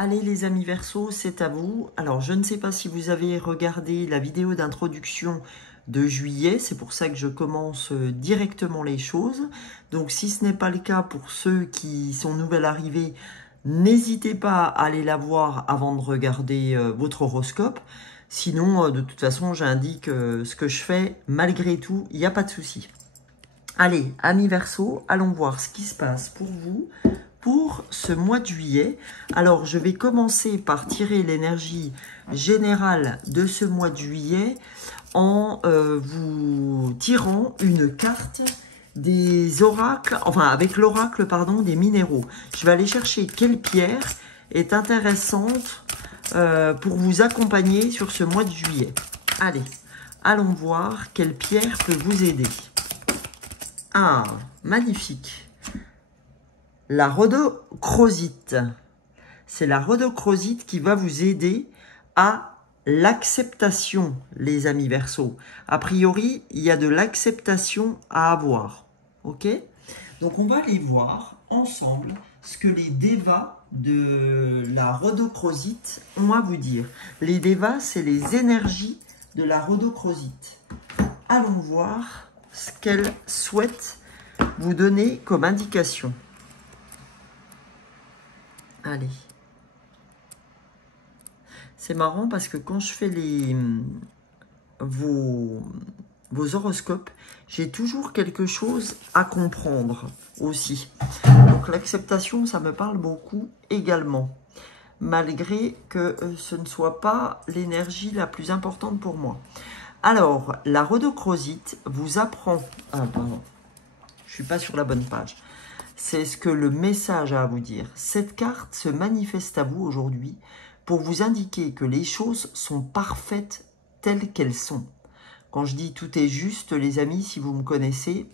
Allez les amis Verseau, c'est à vous. Alors je ne sais pas si vous avez regardé la vidéo d'introduction de juillet, c'est pour ça que je commence directement les choses. Donc si ce n'est pas le cas pour ceux qui sont nouvelles arrivées, n'hésitez pas à aller la voir avant de regarder votre horoscope. Sinon, de toute façon, j'indique ce que je fais. Malgré tout, il n'y a pas de souci. Allez, amis Verseau, allons voir ce qui se passe pour vous pour ce mois de juillet. Alors, je vais commencer par tirer l'énergie générale de ce mois de juillet en vous tirant une carte des oracles, enfin avec l'oracle, pardon, des minéraux. Je vais aller chercher quelle pierre est intéressante pour vous accompagner sur ce mois de juillet. Allez, allons voir quelle pierre peut vous aider. Ah, magnifique. La rhodochrosite. C'est la rhodochrosite qui va vous aider à l'acceptation, les amis Verseau. A priori, il y a de l'acceptation à avoir. Ok? Donc, on va aller voir ensemble ce que les devas de la rhodochrosite ont à vous dire. Les devas, c'est les énergies de la rhodochrosite. Allons voir ce qu'elles souhaitent vous donner comme indication. Allez. C'est marrant parce que quand je fais vos horoscopes, j'ai toujours quelque chose à comprendre aussi. Donc l'acceptation, ça me parle beaucoup également. Malgré que ce ne soit pas l'énergie la plus importante pour moi. Alors, la rhodochrosite vous apprend... Ah, pardon. Je ne suis pas sur la bonne page. C'est ce que le message a à vous dire. Cette carte se manifeste à vous aujourd'hui pour vous indiquer que les choses sont parfaites telles qu'elles sont. Quand je dis tout est juste, les amis, si vous me connaissez,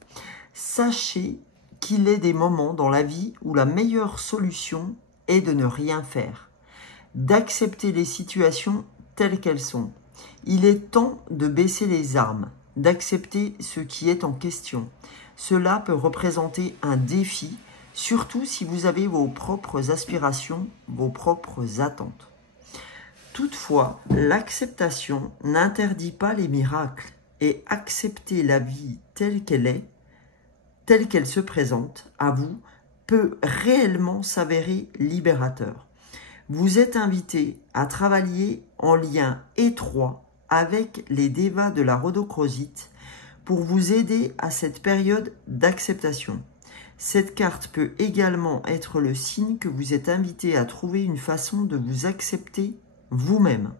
sachez qu'il est des moments dans la vie où la meilleure solution est de ne rien faire, d'accepter les situations telles qu'elles sont. Il est temps de baisser les armes, d'accepter ce qui est en question. Cela peut représenter un défi, surtout si vous avez vos propres aspirations, vos propres attentes. Toutefois, l'acceptation n'interdit pas les miracles et accepter la vie telle qu'elle est, telle qu'elle se présente à vous, peut réellement s'avérer libérateur. Vous êtes invité à travailler en lien étroit avec les devas de la rhodochrosite pour vous aider à cette période d'acceptation. Cette carte peut également être le signe que vous êtes invité à trouver une façon de vous accepter vous-même,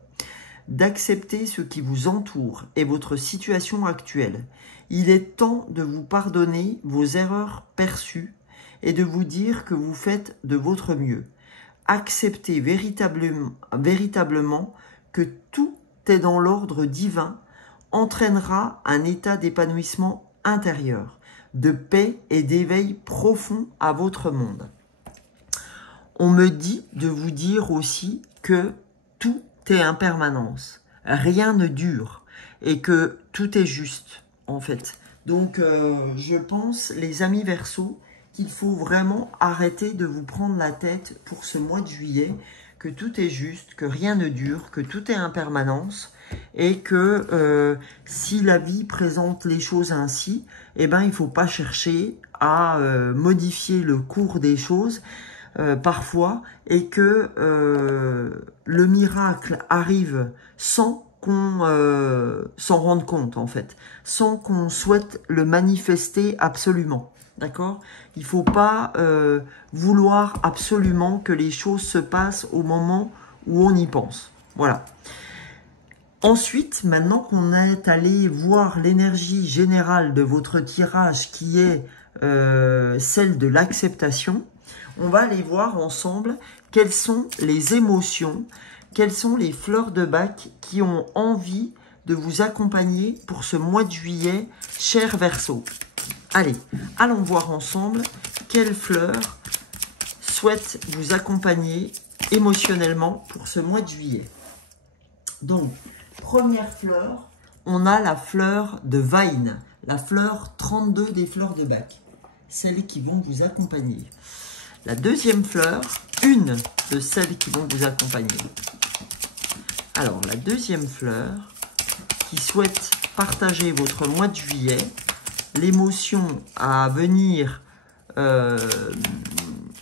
d'accepter ce qui vous entoure et votre situation actuelle. Il est temps de vous pardonner vos erreurs perçues et de vous dire que vous faites de votre mieux. Acceptez véritablement que tout est dans l'ordre divin, entraînera un état d'épanouissement intérieur, de paix et d'éveil profond à votre monde. On me dit de vous dire aussi que tout est impermanence, rien ne dure et que tout est juste en fait. Donc je pense, les amis Verseau, qu'il faut vraiment arrêter de vous prendre la tête pour ce mois de juillet, que tout est juste, que rien ne dure, que tout est impermanence et que si la vie présente les choses ainsi, eh ben, il ne faut pas chercher à modifier le cours des choses parfois et que le miracle arrive sans qu'on s'en rende compte en fait, sans qu'on souhaite le manifester absolument. D'accord? Il ne faut pas vouloir absolument que les choses se passent au moment où on y pense. Voilà. Ensuite, maintenant qu'on est allé voir l'énergie générale de votre tirage qui est celle de l'acceptation, on va aller voir ensemble quelles sont les émotions, quelles sont les fleurs de bac qui ont envie de vous accompagner pour ce mois de juillet, cher Verseau. Allez, allons voir ensemble quelles fleurs souhaitent vous accompagner émotionnellement pour ce mois de juillet. Donc, première fleur, on a la fleur de Vine, la fleur 32 des fleurs de bac, celles qui vont vous accompagner. la deuxième fleur, une de celles qui vont vous accompagner. Alors, la deuxième fleur qui souhaite partager votre mois de juillet, l'émotion à venir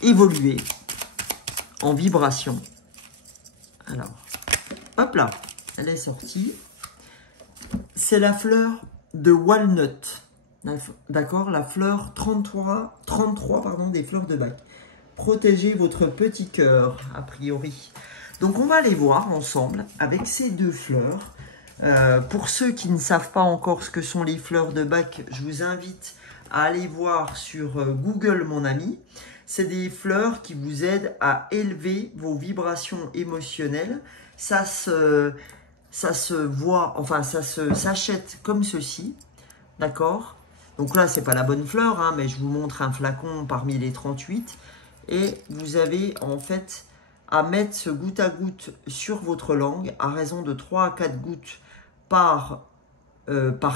évoluer en vibration. Alors, hop là, elle est sortie. C'est la fleur de Walnut. D'accord, la fleur 33 pardon, des fleurs de Bach. Protégez votre petit cœur, a priori. Donc, on va aller voir ensemble avec ces deux fleurs. Pour ceux qui ne savent pas encore ce que sont les fleurs de Bach, je vous invite à aller voir sur Google, mon ami. C'est des fleurs qui vous aident à élever vos vibrations émotionnelles. Ça se voit, enfin, ça s'achète comme ceci. D'accord? Donc là, c'est pas la bonne fleur, hein, mais je vous montre un flacon parmi les 38. Et vous avez en fait à mettre ce goutte à goutte sur votre langue à raison de 3 à 4 gouttes par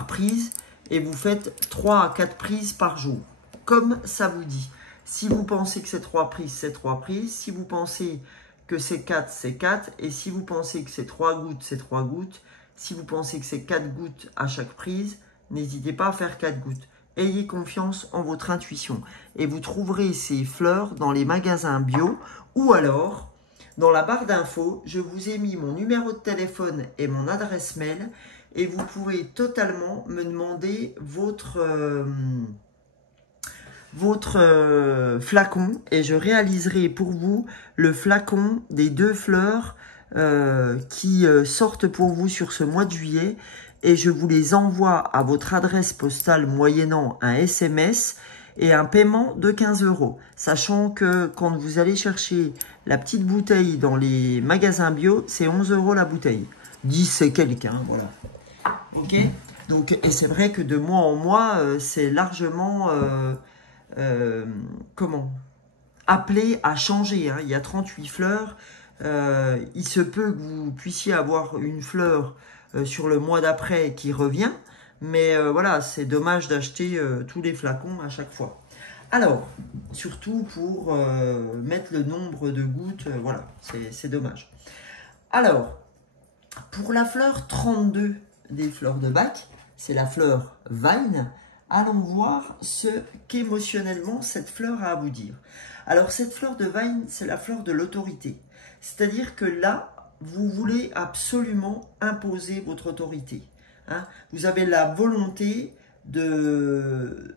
prise. Et vous faites 3 à 4 prises par jour, comme ça vous dit. Si vous pensez que c'est 3 prises, c'est 3 prises. Si vous pensez que c'est 4, c'est 4. Et si vous pensez que c'est 3 gouttes, c'est 3 gouttes. Si vous pensez que c'est 4 gouttes à chaque prise, n'hésitez pas à faire 4 gouttes. Ayez confiance en votre intuition. Et vous trouverez ces fleurs dans les magasins bio ou alors, dans la barre d'infos, je vous ai mis mon numéro de téléphone et mon adresse mail. Et vous pouvez totalement me demander votre flacon. Et je réaliserai pour vous le flacon des deux fleurs qui sortent pour vous sur ce mois de juillet. Et je vous les envoie à votre adresse postale moyennant un SMS et un paiement de 15 €. Sachant que quand vous allez chercher la petite bouteille dans les magasins bio, c'est 11 € la bouteille. 10 c'est quelqu'un, voilà. Ok, donc, et c'est vrai que de mois en mois, c'est largement appelé à changer. Hein. Il y a 38 fleurs. Il se peut que vous puissiez avoir une fleur sur le mois d'après qui revient. Mais voilà, c'est dommage d'acheter tous les flacons à chaque fois. Alors, surtout pour mettre le nombre de gouttes, voilà, c'est dommage. Alors, pour la fleur 32 des fleurs de Bach, c'est la fleur Vine. Allons voir ce qu'émotionnellement cette fleur a à vous dire. Alors cette fleur de Vine, c'est la fleur de l'autorité. C'est-à-dire que là, vous voulez absolument imposer votre autorité. Hein? Vous avez la volonté de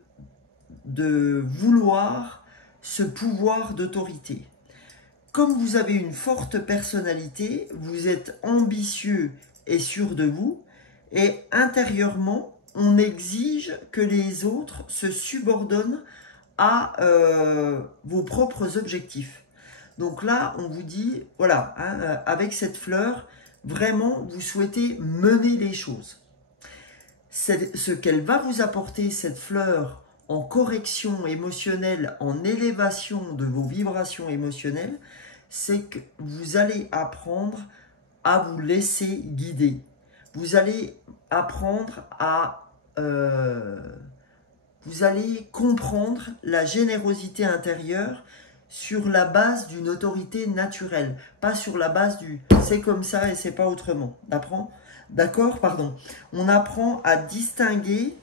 vouloir ce pouvoir d'autorité. Comme vous avez une forte personnalité, vous êtes ambitieux et sûr de vous, et intérieurement, on exige que les autres se subordonnent à vos propres objectifs. Donc là, on vous dit, voilà, hein, avec cette fleur, vraiment, vous souhaitez mener les choses. Ce qu'elle va vous apporter, cette fleur, en correction émotionnelle, en élévation de vos vibrations émotionnelles, c'est que vous allez apprendre à vous laisser guider. Vous allez apprendre à... vous allez comprendre la générosité intérieure sur la base d'une autorité naturelle, pas sur la base du « c'est comme ça et c'est pas autrement ». D'accord, pardon. On apprend à distinguer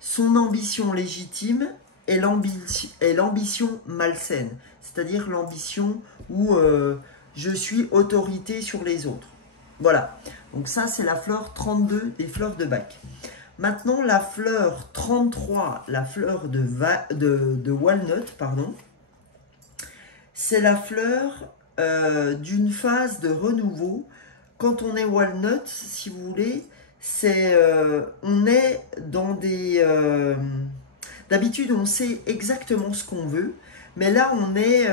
son ambition légitime et l'ambition malsaine, c'est-à-dire l'ambition où je suis autorité sur les autres. Voilà, donc ça c'est la fleur 32 des fleurs de Bach. Maintenant la fleur 33, la fleur de Walnut, pardon, c'est la fleur d'une phase de renouveau. Quand on est Walnut, si vous voulez, on est dans des... D'habitude, on sait exactement ce qu'on veut, mais là, on est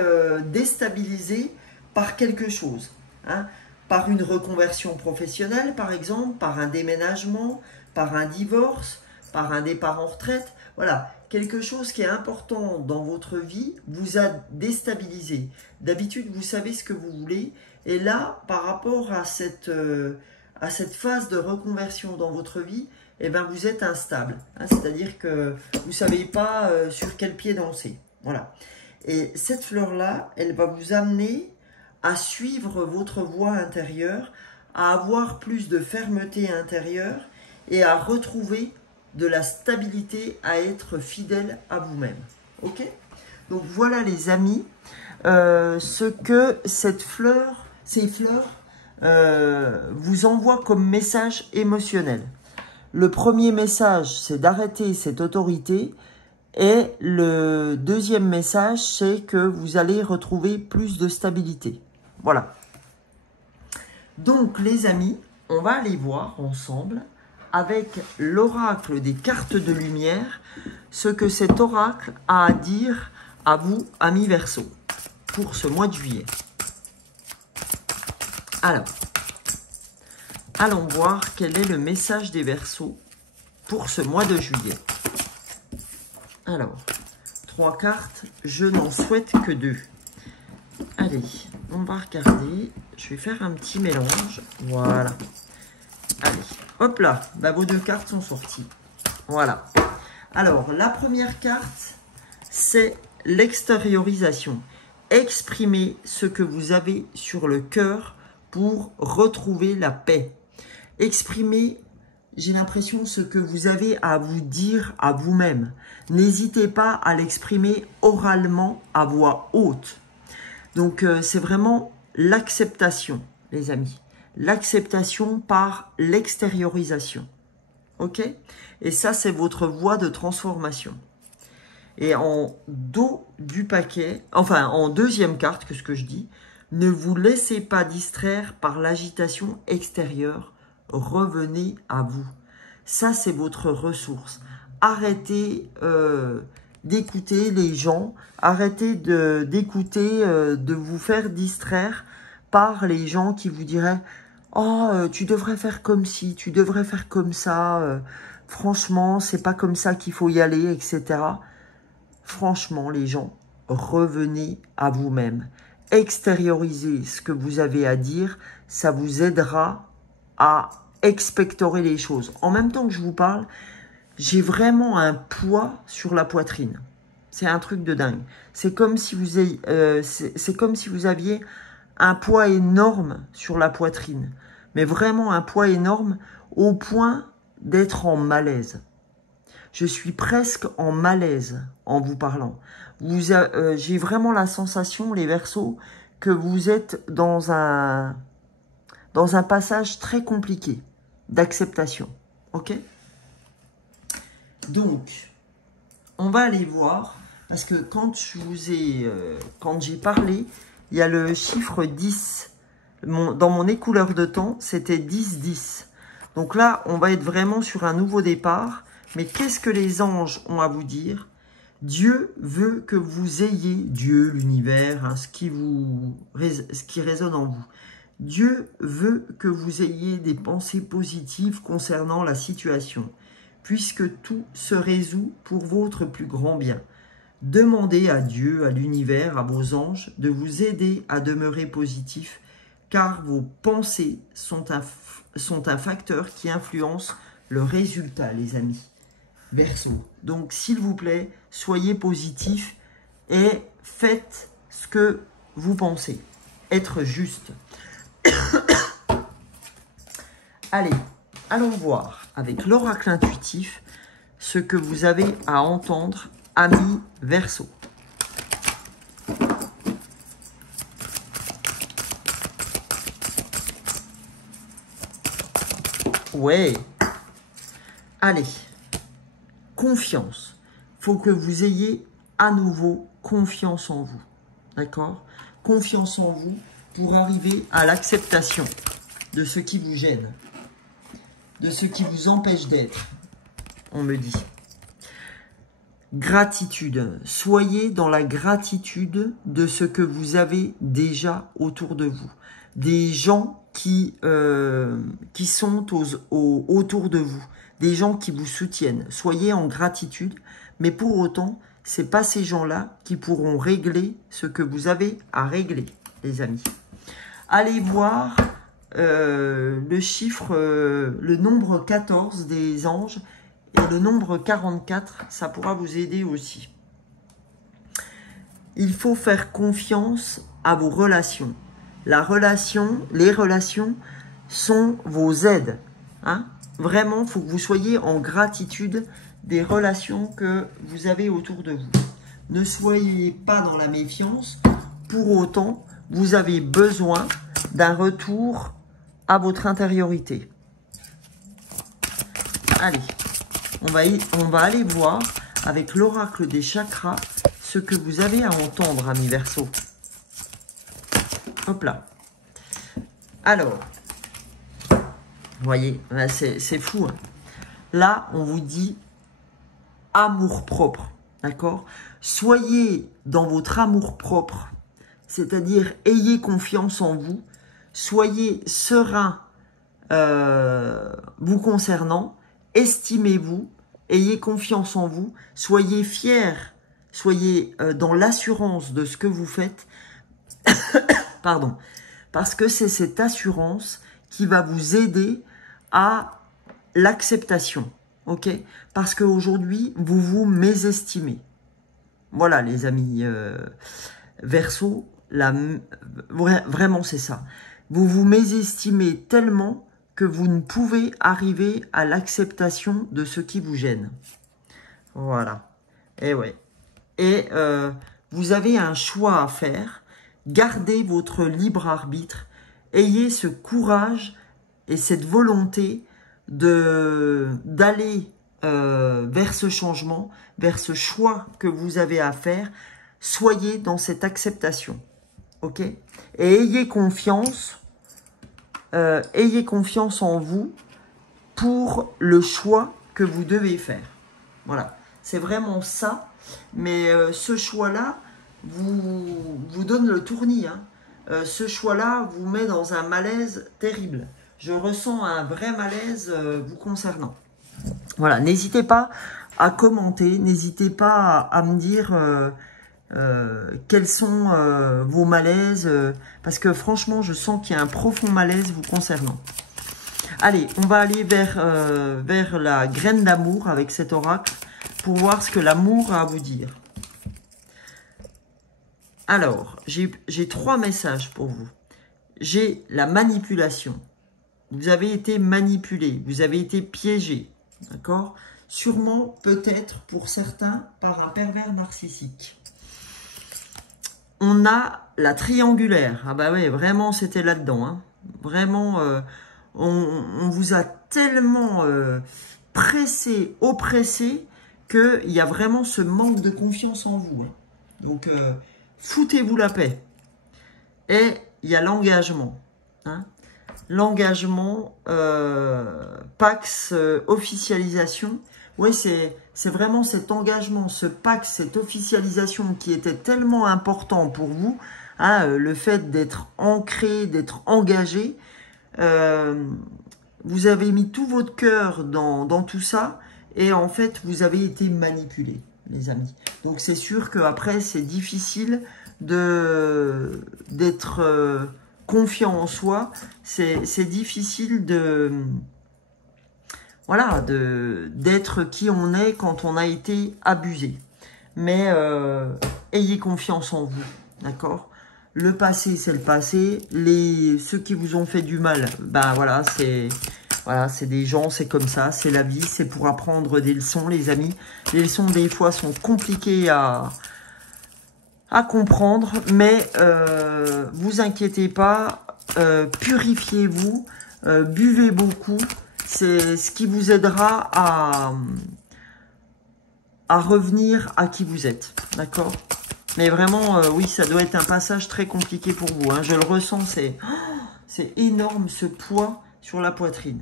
déstabilisé par quelque chose. Hein, par une reconversion professionnelle, par exemple, par un déménagement, par un divorce, par un départ en retraite. Voilà, quelque chose qui est important dans votre vie vous a déstabilisé. D'habitude, vous savez ce que vous voulez. Et là, par rapport à cette phase de reconversion dans votre vie, eh ben, vous êtes instable. Hein, c'est-à-dire que vous ne savez pas sur quel pied danser. Voilà. Et cette fleur-là, elle va vous amener à suivre votre voie intérieure, à avoir plus de fermeté intérieure et à retrouver de la stabilité, à être fidèle à vous-même. Ok? Donc voilà les amis, ce que ces fleurs vous envoient comme message émotionnel. Le premier message, c'est d'arrêter cette autorité. Et le deuxième message, c'est que vous allez retrouver plus de stabilité. Voilà. Donc les amis, on va aller voir ensemble avec l'oracle des cartes de lumière ce que cet oracle a à dire à vous, amis Verseau, pour ce mois de juillet. Alors, allons voir quel est le message des Verseaux pour ce mois de juillet. Alors, 3 cartes, je n'en souhaite que 2. Allez, on va regarder. Je vais faire un petit mélange. Voilà. Allez, hop là, bah, vos 2 cartes sont sorties. Voilà. Alors, la première carte, c'est l'extériorisation. Exprimez ce que vous avez sur le cœur pour retrouver la paix. Exprimez, j'ai l'impression, ce que vous avez à vous dire à vous-même. N'hésitez pas à l'exprimer oralement à voix haute. Donc, c'est vraiment l'acceptation, les amis. L'acceptation par l'extériorisation. Ok? Et ça, c'est votre voie de transformation. Et en dos du paquet, enfin, en deuxième carte, que ce que je dis, ne vous laissez pas distraire par l'agitation extérieure. Revenez à vous. Ça, c'est votre ressource. Arrêtez d'écouter les gens. Arrêtez d'écouter, de vous faire distraire par les gens qui vous diraient « Oh, tu devrais faire comme ci, tu devrais faire comme ça. Franchement, c'est pas comme ça qu'il faut y aller, etc. » Franchement, les gens, revenez à vous-même. Extériorisez ce que vous avez à dire. Ça vous aidera à expectorer les choses. En même temps que je vous parle, j'ai vraiment un poids sur la poitrine. C'est un truc de dingue. C'est comme si vous aviez un poids énorme sur la poitrine. Mais vraiment un poids énorme au point d'être en malaise. Je suis presque en malaise en vous parlant. J'ai vraiment la sensation, les Verseaux, que vous êtes dans un passage très compliqué d'acceptation. Ok? Donc, on va aller voir, parce que quand j'ai parlé, il y a le chiffre 10. Dans mon écouleur de temps, c'était 10-10. Donc là, on va être vraiment sur un nouveau départ. Mais qu'est-ce que les anges ont à vous dire? Dieu veut que vous ayez, Dieu, l'univers, hein, ce qui résonne en vous. Dieu veut que vous ayez des pensées positives concernant la situation, puisque tout se résout pour votre plus grand bien. Demandez à Dieu, à l'univers, à vos anges, de vous aider à demeurer positif, car vos pensées sont un facteur qui influence le résultat, les amis. Verseau. Donc, s'il vous plaît, soyez positifs et faites ce que vous pensez. Être juste. Allez, allons voir avec l'oracle intuitif ce que vous avez à entendre, amis Verseau. Ouais. Allez. Confiance. Il faut que vous ayez à nouveau confiance en vous. D'accord? Confiance en vous pour arriver à l'acceptation de ce qui vous gêne, de ce qui vous empêche d'être, on me dit. Gratitude. Soyez dans la gratitude de ce que vous avez déjà autour de vous. Des gens qui sont autour de vous. Des gens qui vous soutiennent. Soyez en gratitude, mais pour autant, ce n'est pas ces gens-là qui pourront régler ce que vous avez à régler, les amis. Allez voir le chiffre, le nombre 14 des anges et le nombre 44, ça pourra vous aider aussi. il faut faire confiance à vos relations. Les relations sont vos aides. Hein? Vraiment, il faut que vous soyez en gratitude des relations que vous avez autour de vous. Ne soyez pas dans la méfiance. Pour autant, vous avez besoin d'un retour à votre intériorité. Allez, on va aller voir avec l'oracle des chakras ce que vous avez à entendre, amis Verseau. Hop là. Alors, vous voyez, c'est fou. Hein. Là, on vous dit amour-propre, d'accord? Soyez dans votre amour-propre, c'est-à-dire ayez confiance en vous, soyez serein vous concernant, estimez-vous, ayez confiance en vous, soyez fiers, soyez dans l'assurance de ce que vous faites, pardon, parce que c'est cette assurance qui va vous aider à l'acceptation, ok? Parce qu'aujourd'hui, vous vous mésestimez. Voilà, les amis Verseau, vraiment c'est ça. Vous vous mésestimez tellement que vous ne pouvez arriver à l'acceptation de ce qui vous gêne. Voilà. Et ouais. Et vous avez un choix à faire. Gardez votre libre arbitre. Ayez ce courage et cette volonté d'aller vers ce changement, vers ce choix que vous avez à faire. Soyez dans cette acceptation. Ok? Et ayez confiance en vous pour le choix que vous devez faire. Voilà. C'est vraiment ça. Mais ce choix-là vous donne le tournis. Hein. Ce choix-là vous met dans un malaise terrible. Je ressens un vrai malaise vous concernant. Voilà, n'hésitez pas à commenter, n'hésitez pas à me dire quels sont vos malaises, parce que franchement, je sens qu'il y a un profond malaise vous concernant. Allez, on va aller vers la graine d'amour avec cet oracle pour voir ce que l'amour a à vous dire. Alors, j'ai 3 messages pour vous. J'ai la manipulation. Vous avez été manipulé, vous avez été piégé, d'accord? Sûrement, peut-être, pour certains, par un pervers narcissique. On a la triangulaire. Ah bah ouais, vraiment, c'était là-dedans. Hein. Vraiment, on vous a tellement pressé, oppressé, qu'il y a vraiment ce manque de confiance en vous. Hein. Donc, foutez-vous la paix. Et il y a l'engagement. Hein. L'engagement, Pax, officialisation. Oui, c'est vraiment cet engagement, ce Pax, cette officialisation qui était tellement important pour vous. Hein, le fait d'être ancré, d'être engagé. Vous avez mis tout votre cœur dans tout ça. Et en fait, vous avez été manipulé, les amis. Donc, c'est sûr qu'après, c'est difficile d'être confiant en soi. C'est difficile voilà, d'être qui on est quand on a été abusé. Mais ayez confiance en vous, d'accord? Le passé, c'est le passé. Ceux qui vous ont fait du mal, ben voilà, c'est des gens, c'est comme ça, c'est la vie, c'est pour apprendre des leçons, les amis. Les leçons, des fois, sont compliquées à comprendre, mais vous inquiétez pas, purifiez-vous, buvez beaucoup. C'est ce qui vous aidera à revenir à qui vous êtes, d'accord? Mais vraiment, oui, ça doit être un passage très compliqué pour vous. Hein. Je le ressens, c'est énorme ce poids sur la poitrine.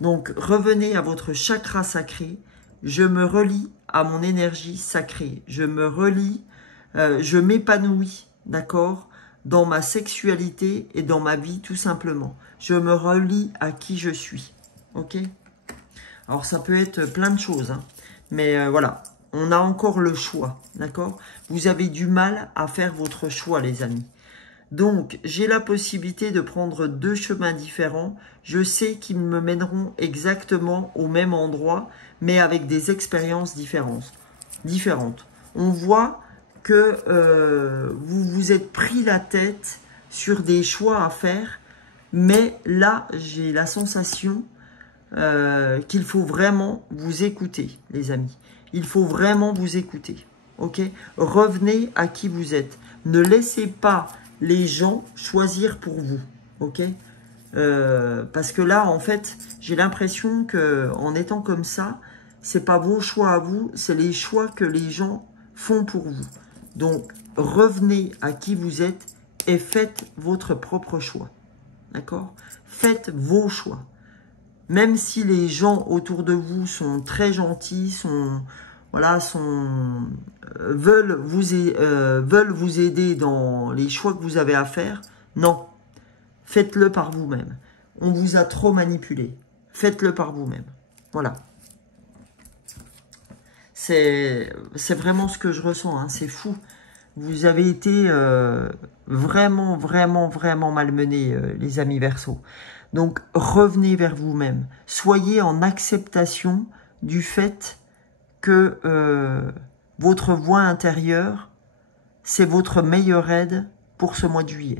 Donc, revenez à votre chakra sacré. Je me relie à mon énergie sacrée. Je me relie, je m'épanouis, d'accord? Dans ma sexualité et dans ma vie, tout simplement. Je me relie à qui je suis. Ok? Alors, ça peut être plein de choses. Hein. Mais voilà, on a encore le choix. D'accord? Vous avez du mal à faire votre choix, les amis. Donc, j'ai la possibilité de prendre 2 chemins différents. Je sais qu'ils me mèneront exactement au même endroit, mais avec des expériences différentes. On voit que vous vous êtes pris la tête sur des choix à faire. Mais là, j'ai la sensation qu'il faut vraiment vous écouter, les amis. Il faut vraiment vous écouter. Ok? Revenez à qui vous êtes. Ne laissez pas les gens choisir pour vous. Ok? Parce que là, en fait, j'ai l'impression que en étant comme ça, c'est pas vos choix à vous, c'est les choix que les gens font pour vous. Donc, revenez à qui vous êtes et faites votre propre choix. D'accord? Faites vos choix. Même si les gens autour de vous sont très gentils, veulent vous aider dans les choix que vous avez à faire, non. Faites-le par vous-même. On vous a trop manipulé. Faites-le par vous-même. Voilà. C'est vraiment ce que je ressens. Hein. C'est fou. Vous avez été vraiment, vraiment, vraiment malmenés, les amis Verseau. Donc, revenez vers vous-même. Soyez en acceptation du fait que votre voix intérieure, c'est votre meilleure aide pour ce mois de juillet.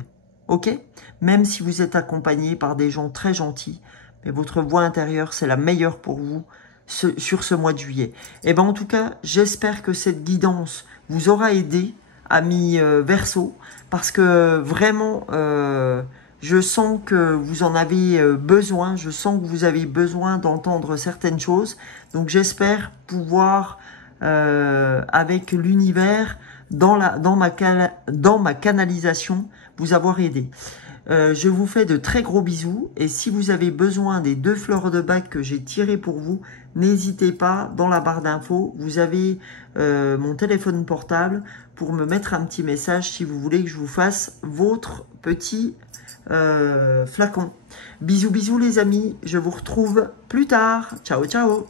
Ok? Même si vous êtes accompagné par des gens très gentils, mais votre voix intérieure, c'est la meilleure pour vous sur ce mois de juillet. Et bien, en tout cas, j'espère que cette guidance vous aura aidé, amis Verseau, parce que vraiment, je sens que vous en avez besoin, je sens que vous avez besoin d'entendre certaines choses. Donc, j'espère pouvoir, avec l'univers, dans ma canalisation, vous avoir aidé. Je vous fais de très gros bisous et si vous avez besoin des 2 fleurs de bac que j'ai tirées pour vous, n'hésitez pas, dans la barre d'infos, vous avez mon téléphone portable pour me mettre un petit message si vous voulez que je vous fasse votre petit flacon. Bisous, bisous les amis, je vous retrouve plus tard. Ciao, ciao.